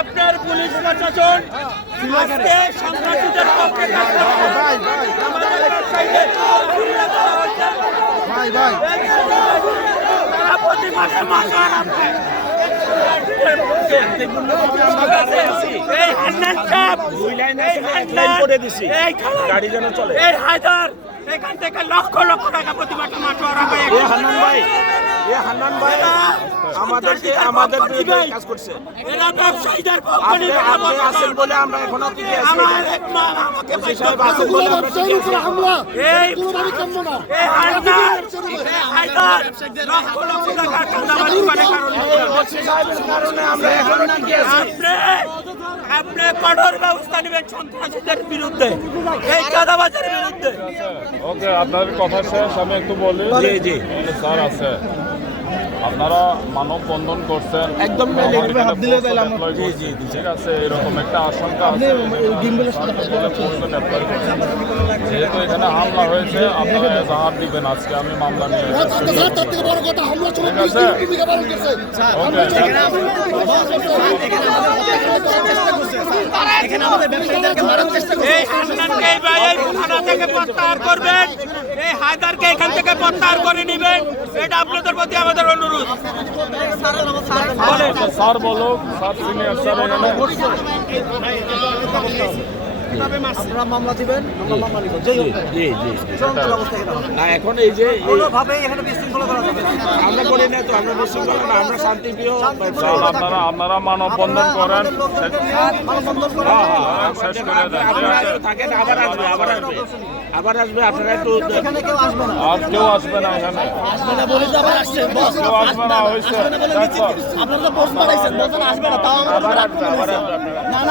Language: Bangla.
আপনার পুলিশ প্রশাসন আজকে সন্ত্রাসীদের পক্ষে কাজ করছে। আমাদের ব্যবসায়ীদের ঘিরে দেওয়া হচ্ছে। তারা প্রতি মাসে মাসওয়ারা পায়। এই হান্নান সাহেব, এই গাড়ি যেন চলে, এই হায়দার এখান থেকে লক্ষ লক্ষ টাকা প্রতি মাসে মাসওয়ারা পায়। হান্নান ভাই আমাদের বিরুদ্ধে কাজ করছে। এরা ব্যবসায়ীদের পক্ষে নিবে না আছেন বলে আমরা এখনো টিকে আছি। আমার এক মা আমাকে সাহেব আছেন বলে আমরা টিকে আছি। এই হায়দার লক্ষ লক্ষ টাকা চাঁদাবাজি করে কারণে আমরা এখনো টিকে আছি। আপনি কঠোর ব্যবস্থা নেবেন সন্ত্রাসীদের বিরুদ্ধে, এই চাঁদাবাজের বিরুদ্ধে। ওকে, আপনার কথা শেষ, আমি একটু বলি। জি। স্যার আছে, আপনারা মানববন্ধন করছেন, একদম ঠিক আছে, এরকম একটা আশঙ্কা আছে। যেহেতু এখানে হামলা হয়েছে, আপনারা এজাহার দিবেন। আজকে আমি মামলা নিয়ে ঠিক আছে। এই হান্নানকে এই থানা থেকে প্রত্যাহার করবেন, এই হায়দারকে এখান থেকে প্রত্যাহার করে নেবেন, এটা আপনাদের প্রতি আমাদের অনুরোধ। স্যার বলো, স্যার সিনিয়র স্যার এখানে আপনারা মামলা দিবেন, আমরা মামলা নিব। যেই হোক চূড়ান্ত ব্যবস্থা এখানে হবে। না, এখন এই যে কোনোভাবেই এখানে বিশৃঙ্খলা করা যাবে না। আমরা করি না তো, আমরা বিশৃঙ্খলা না, আমরা শান্তিপ্রিয়। স্যার আপনারা মানববন্ধন করেন, মানববন্ধন করে শেষ করে দেন। ঠিক আছে, থাকেন, আবার আসবে আপনারা একটু এখানে কেউ আসবে না। আর কেউ আসবে না এখানে, কেউ আসবে না, হয়েছে। আপনারা তো পোস্ট বানাইছেন, বলছেন আসবে না, তাও আবার আসবে আপনারা।